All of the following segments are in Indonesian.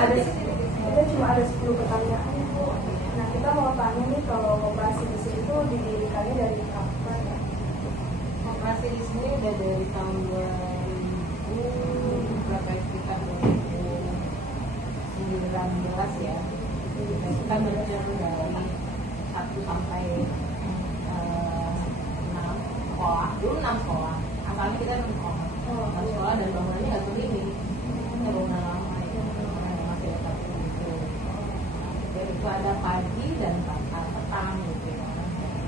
ada 10 pertanyaan. Nah, kita mau tanya nih, kalau koperasi di sini itu didirikannya dari kapan ya? Koperasi di sini udah dari tahun 2000 berapa, sekitar 2019 ya. Kita belajar dari 1 sampai 6 sekolah. Dulu 6 sekolah. Asalnya kita 6 sekolah. 6 sekolah dan bangunannya nggak tuh ini. Bangunan lama itu masih ada itu. Jadi itu ada pagi dan petang gitu ya.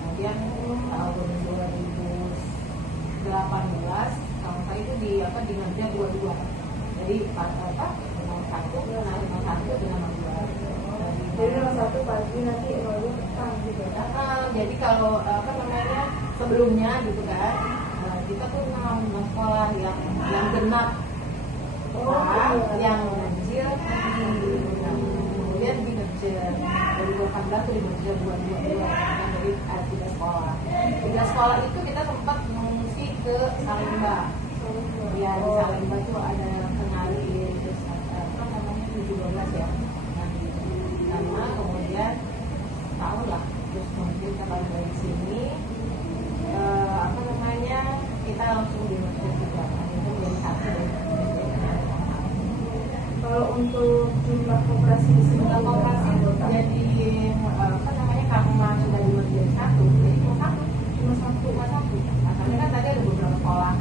Kemudian tahun 2018 kalau saya itu di ngerja 22. Jadi nomor 1 dengan nomor 2. Jadi nomor 1 pagi, nanti nomor 2 petang gitu ya. Jadi kalau sebelumnya gitu kan, kita tuh 6 sekolah yang genap, yang ganjil, kemudian di ganjil 2018 tuh di ganjil 22 kan, dari 3 sekolah. 3 sekolah itu kita sempat mengungsi ke Salemba. Ya di Salemba tuh ada Kenari, terus 712 ya. Karena kemudian tahu lah, terus kemudian kita balik dari sini, kita langsung di masjid juga, itu menjadi satu dari. Kalau untuk jumlah koperasi di sini, koperasi jadi karena sudah menjadi satu, jadi cuma satu. Asalnya kan tadi ada beberapa sekolah,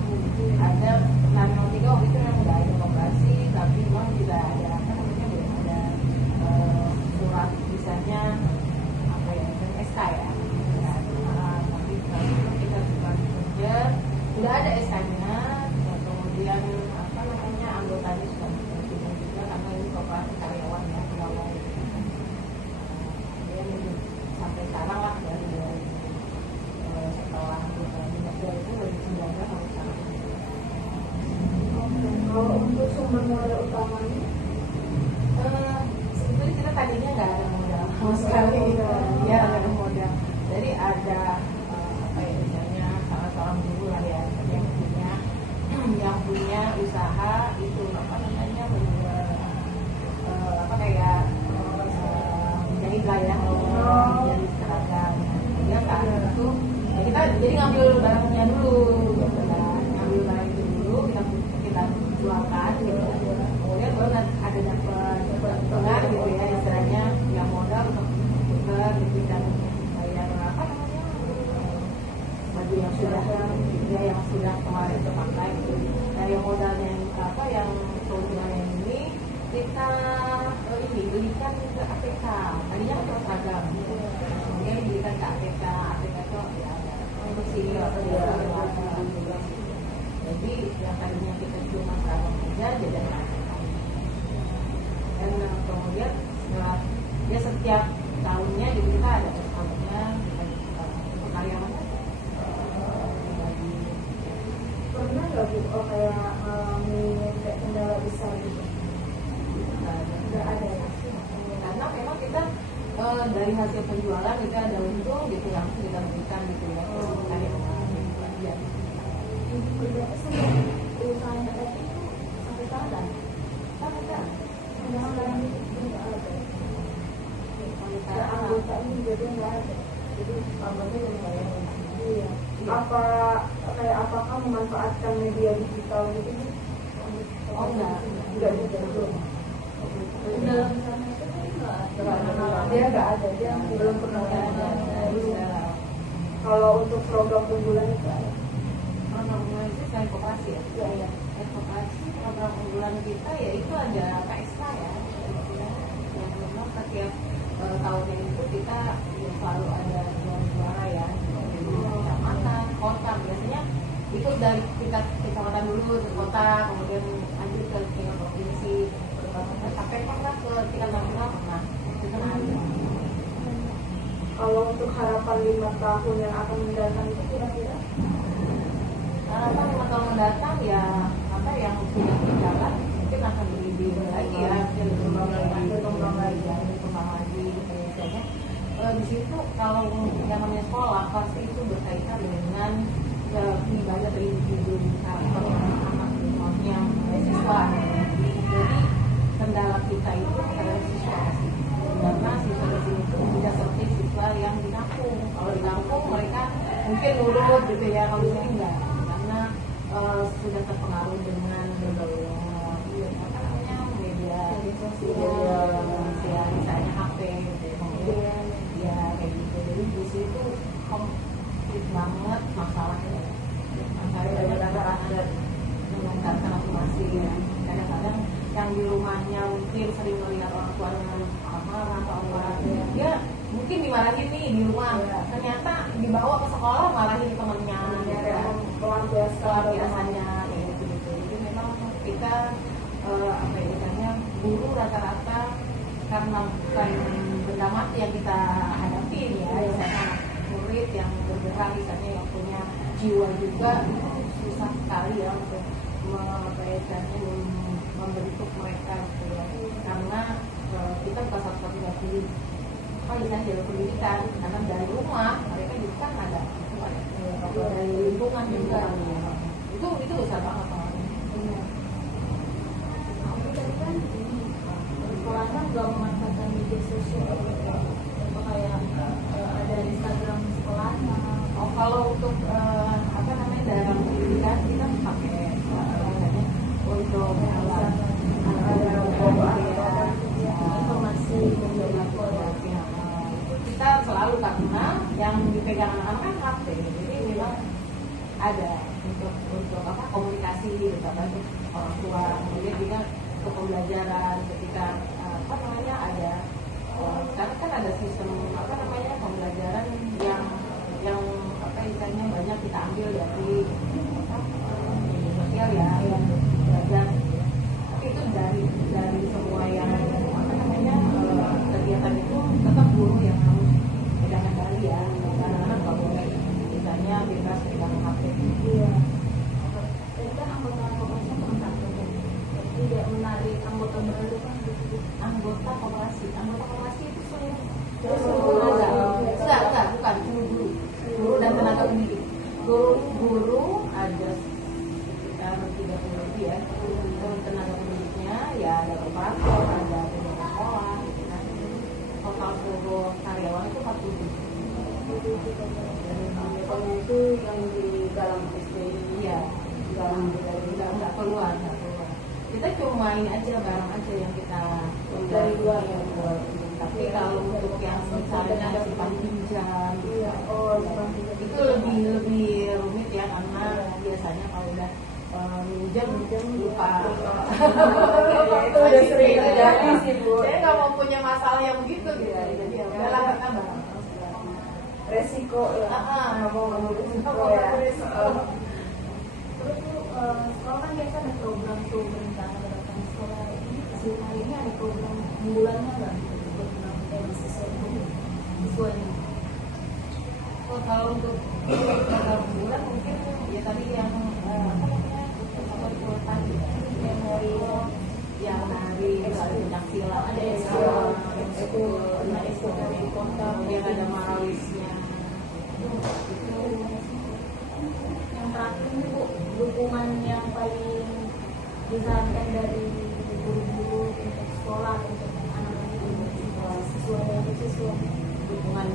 ada 603 waktu itu memang udah ada koperasi, tapi memang tidak ada belum ada surat misalnya SK ya. Tapi kita bukan kerja, sudah ada SK-nya, kemudian anggotanya sudah berpindah juga karena ini koperasi karyawan ya, pegawai. Kemudian sampai sekarang lah dari setelah itu 2019 sampai sekarang. Kalau untuk sumber modal utamanya, sebetulnya kita tadinya nggak ada modal sama sekali, ya nggak ada modal. Jadi ada misalnya salah seorang guru lah ya, yang punya usaha itu menjahit lah ya, menjadi seragam. Dia kan itu ya kita jadi ngambil barangnya dulu, ngambil barang itu dulu, kita jualkan gitu. Kemudian baru ada dapat keuntungan gitu ya, istilahnya yang modal untuk tukar gitu dan bayar baju yang sudah kemarin terpakai gitu. Dari modalnya yang keuntungan ini kita belikan ke APK. Tadinya kan cuma seragam, kemudian dibelikan ke APK. APK itu ya untuk sini atau dia. Jadi yang tadinya kita cuma seragam saja jadi APK. Dan kemudian setelah dia setiap tahunnya jadi kita ada diskonnya untuk karyawan. pernah nggak Bu kayak kendala besar gitu? Nggak ada ya? Karena memang kita dari hasil penjualan kita ada untung gitu, langsung kita berikan gitu ya karyawan gitu aja. Berarti sampai usahanya tadi itu sampai sekarang? Sampai sekarang itu nggak ada. Ya, anggota ini jadi nggak ada. Jadi anggota yang nggak ada. Iya. Apakah memanfaatkan media digital gitu? Oh enggak juga belum. dalam sana itu Dia nggak ada, dia belum pernah ada. Kalau untuk program unggulan itu ada. program unggulan itu selain koperasi ya? Iya. Koperasi, program unggulan kita ya itu ada KSK ya, yang memang setiap tahunnya itu kita selalu ada juara ya, kecamatan, kota, biasanya ikut dari tingkat kecamatan dulu ke kota, kemudian lanjut ke tingkat provinsi, sampai pernah ke tingkat nasional pernah. Itu kan ada. Kalau untuk harapan 5 tahun yang akan mendatang itu kira-kira? Harapan 5 tahun mendatang ya yang sudah berjalan mungkin akan lebih lagi ya, berkembang lagi misalnya. Di situ kalau yang namanya sekolah pasti itu berkaitan dengan ibadah dari individu karakter anak-anaknya siswa. Jadi kendala kita itu mungkin nurut gitu ya, kalau ini enggak, karena sudah terpengaruh dengan apa namanya media sosial, ya misalnya HP gitu ya, ya kayak gitu. Jadi di situ komplit banget masalahnya banyak mengantarkan afirmasi ya. Kadang-kadang yang di rumahnya mungkin sering melihat orang tuanya marah atau apa, dia mungkin dimarahin nih di rumah, ternyata dibawa ke sekolah marahin temennya, luar biasanya kayak gitu. Jadi memang kita apa ya misalnya guru rata-rata karena bukan benda mati yang kita hadapi ya, misalnya murid yang bergerak misalnya yang punya jiwa juga, susah sekali ya untuk membentuk mereka gitu ya, karena kita bukan satu-satunya guru misalnya jalur pendidikan, karena dari rumah mereka juga kan ada dari lingkungan juga, itu besar banget tadi kan ini sekolahnya nggak memanfaatkan media sosial kayak ada Instagram sekolahnya. Oh, kalau untuk apa namanya dalam pendidikan kita pakai misalnya untuk informasi kita selalu, karena yang dipegang anak-anak kan HP, jadi memang ada untuk apa komunikasi gitu kan orang tua, kemudian juga untuk pembelajaran ketika apa namanya ada sekarang kan ada sistem apa namanya pembelajaran yang apa istilahnya banyak kita ambil dari media sosial ya, yang belajar, tapi itu dari semua yang apa namanya kegiatan itu tetap guru yang harus pegang kendali ya, anak-anak nggak boleh misalnya bebas pegang HP. Iya. Jadi kan anggota-anggotanya kontak tidak menarik anggota baru kan gitu. Anggota koperasi itu bukan guru dan tenaga pendidik. Guru ada sekitar 30 lebih ya. Untuk tenaga pendidiknya ya ada operator, ada penjaga sekolah gitu kan. Total seluruh karyawan itu 40. Itu yang di dalam SD. Iya, nggak keluar. Kita cuma ini aja, barang aja yang kita Dari luar ya. Tapi kalau untuk yang misalnya simpan pinjam, itu lebih rumit ya, karena biasanya kalau udah minjam lupa. Itu udah sering terjadi sih Bu. Saya nggak mau punya masalah yang begitu gitu. Jadi ya udahlah, karena barang resiko ya. nggak mau resiko ya. Terus sekolah kan biasa ada program tuh berencana datang sekolah ini hari ini ada program bulannya nggak untuk siswanya? Oh, kalau untuk program bulan mungkin ya tadi yang apa namanya tadi yang nari pencak silat ada itu dari kota, kemudian ada marawisnya itu. Yang terakhir ini Bu, dukungan yang paling disarankan dari guru-guru untuk sekolah untuk anak-anak siswa dukungan